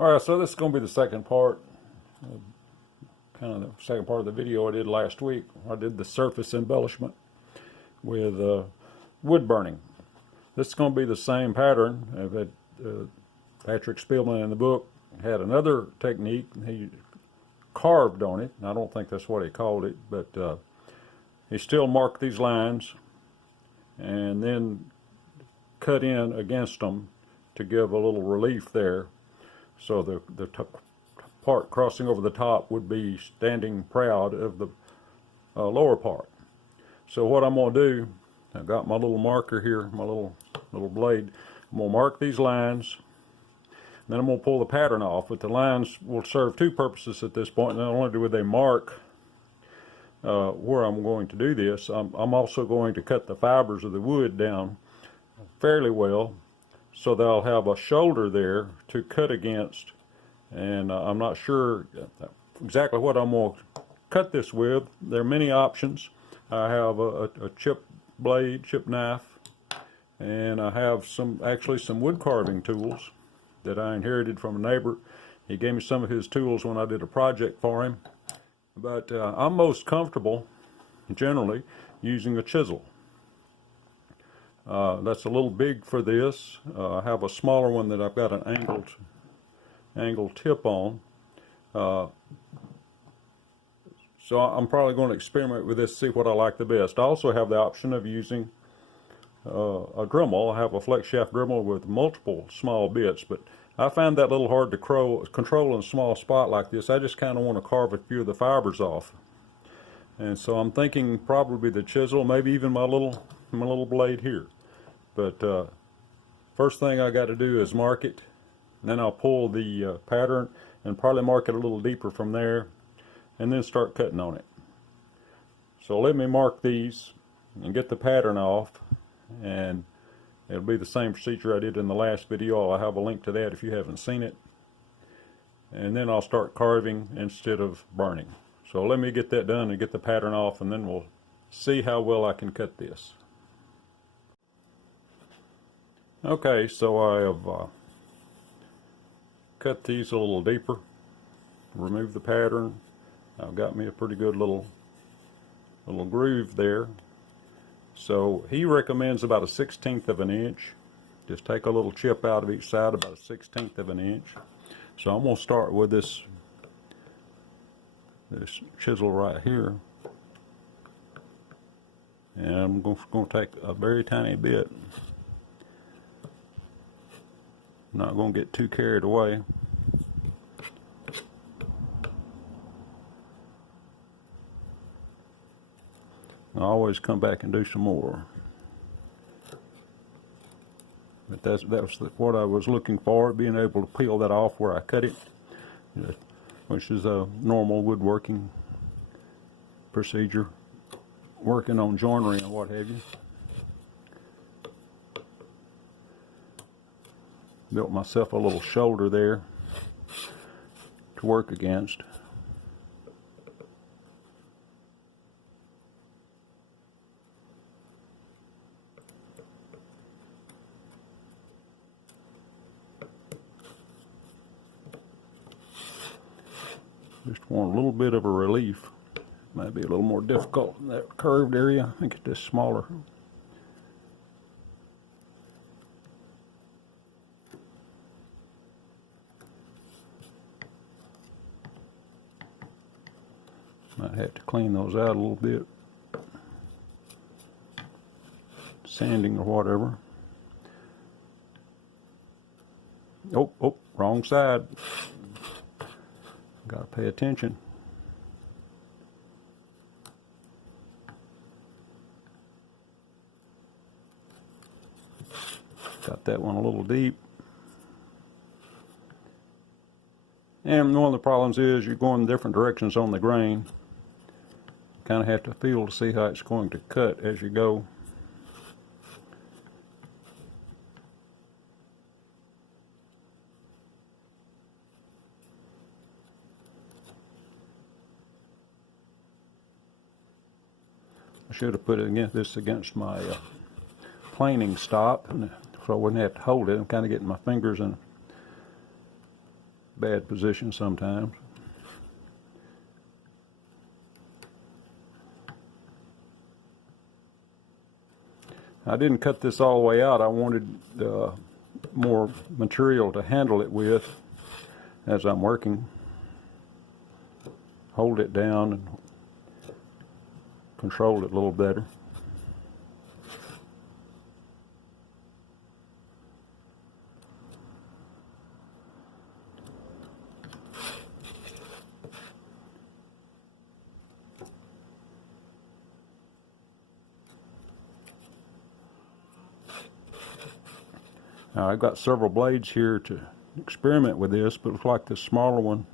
Alright, so this is going to be the second part, kind of the second part of the video I did last week. I did the surface embellishment with wood burning. This is going to be the same pattern that Patrick Spielman in the book had another technique. He carved on it. I don't think that's what he called it, but he still marked these lines and then cut in against them to give a little relief there. So the part crossing over the top would be standing proud of the lower part. So what I'm going to do, I've got my little marker here, my little blade. I'm going to mark these lines. Then I'm going to pull the pattern off. But the lines will serve two purposes at this point. Not only do they mark where I'm going to do this, I'm also going to cut the fibers of the wood down fairly well, so they'll have a shoulder there to cut against. And I'm not sure exactly what I'm going to cut this with. There are many options. I have a chip blade, chip knife, and I have actually some wood carving tools that I inherited from a neighbor. He gave me some of his tools when I did a project for him. But I'm most comfortable generally using a chisel. That's a little big for this. I have a smaller one that I've got an angled tip on. So I'm probably going to experiment with this, see what I like the best. I also have the option of using a Dremel. I have a flex shaft Dremel with multiple small bits, but I find that a little hard to control in a small spot like this. I just kind of want to carve a few of the fibers off. And so I'm thinking probably the chisel, maybe even my little blade here. But first thing I got to do is mark it. And then I'll pull the pattern and probably mark it a little deeper from there, and then start cutting on it. So let me mark these and get the pattern off, and it'll be the same procedure I did in the last video. I'll have a link to that if you haven't seen it. And then I'll start carving instead of burning. So let me get that done and get the pattern off, and then we'll see how well I can cut this. Okay, so I have cut these a little deeper, remove the pattern. I've got me a pretty good little groove there. So he recommends about a 1/16 of an inch. Just take a little chip out of each side, about a 1/16 of an inch. So I'm going to start with this chisel right here, and I'm going to take a very tiny bit. I'm not going to get too carried away. I always come back and do some more. But that was what I was looking for, being able to peel that off where I cut it, which is a normal woodworking procedure, working on joinery and what have you. Built myself a little shoulder there to work against. Just want a little bit of a relief. Might be a little more difficult in that curved area. I think it's just smaller. Might have to clean those out a little bit. Sanding or whatever. Oh, wrong side. Got to pay attention. Got that one a little deep. And one of the problems is you're going in different directions on the grain. Kind of have to feel to see how it's going to cut as you go. I should have put this against my planing stop, so I wouldn't have to hold it. I'm kind of getting my fingers in bad position sometimes. I didn't cut this all the way out. I wanted more material to handle it with as I'm working. Hold it down and control it a little better. Now, I've got several blades here to experiment with this, but it looks like the smaller one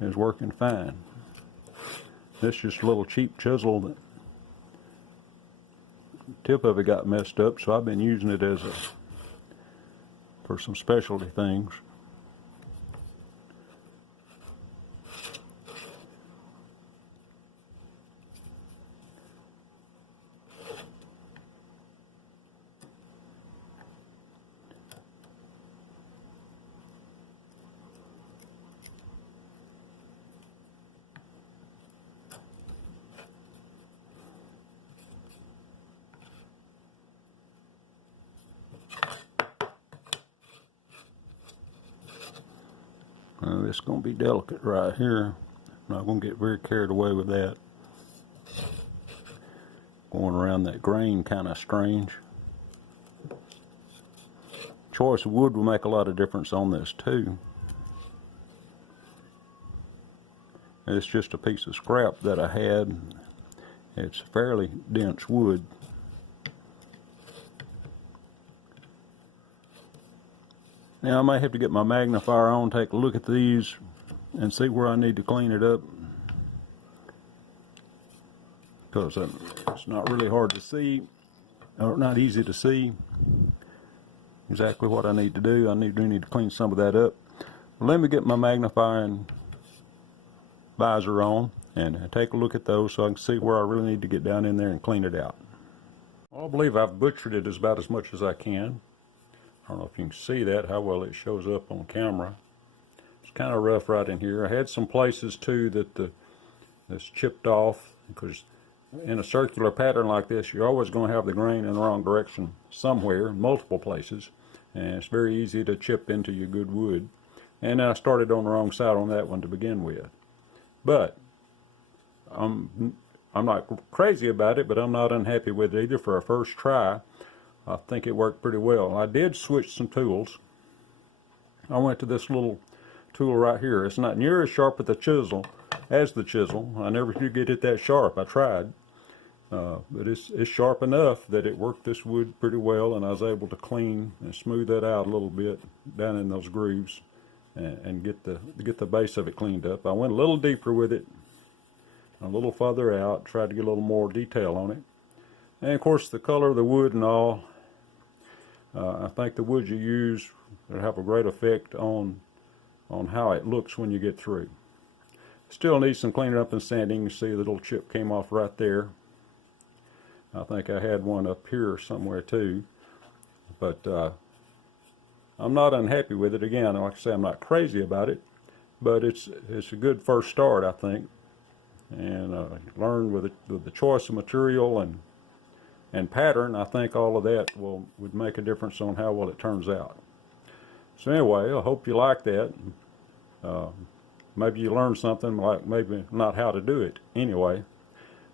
is working fine. This is just a little cheap chisel that the tip of it got messed up, so I've been using it as for some specialty things. This is going to be delicate right here. I'm not going to get very carried away with that. Going around that grain kind of strange. Choice of wood will make a lot of difference on this too. It's just a piece of scrap that I had. It's fairly dense wood. Now I may have to get my magnifier on, take a look at these and see where I need to clean it up, because it's not really hard to see, or not easy to see exactly what I need to do. I do need to clean some of that up. Let me get my magnifying visor on and take a look at those so I can see where I really need to get down in there and clean it out. Well, I believe I've butchered it about as much as I can. I don't know if you can see that, how well it shows up on camera. It's kind of rough right in here. I had some places too that that's chipped off, because in a circular pattern like this, you're always going to have the grain in the wrong direction somewhere, multiple places, and it's very easy to chip into your good wood. And I started on the wrong side on that one to begin with. But I'm not crazy about it, but I'm not unhappy with it either. For a first try, I think it worked pretty well. I did switch some tools. I went to this little tool right here. It's not near as sharp with the chisel as the chisel. I never could get it that sharp. I tried. But it's sharp enough that it worked this wood pretty well, and I was able to clean and smooth that out a little bit down in those grooves and get the base of it cleaned up. I went a little deeper with it, a little farther out, tried to get a little more detail on it. And of course the color of the wood and all, I think the wood you use will have a great effect on how it looks when you get through. Still needs some cleaning up and sanding. You see the little chip came off right there. I think I had one up here somewhere too. But I'm not unhappy with it. Again, like I say, I'm not crazy about it, but it's a good first start, I think. And learn with the choice of material and pattern. I think all of that would make a difference on how well it turns out. So anyway, I hope you like that. Maybe you learned something, like maybe not how to do it. Anyway,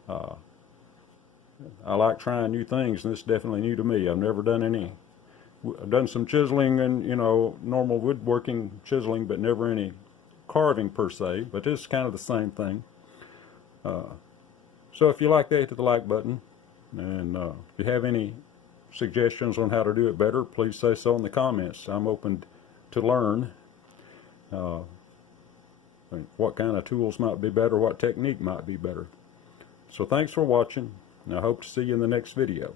I like trying new things, and this is definitely new to me. I've never done any. I've done some chiseling and, normal woodworking chiseling, but never any carving per se. But this is kind of the same thing. So if you like that, hit the like button. And if you have any suggestions on how to do it better, please say so in the comments. I'm open to learn what kind of tools might be better, what technique might be better. So thanks for watching, and I hope to see you in the next video.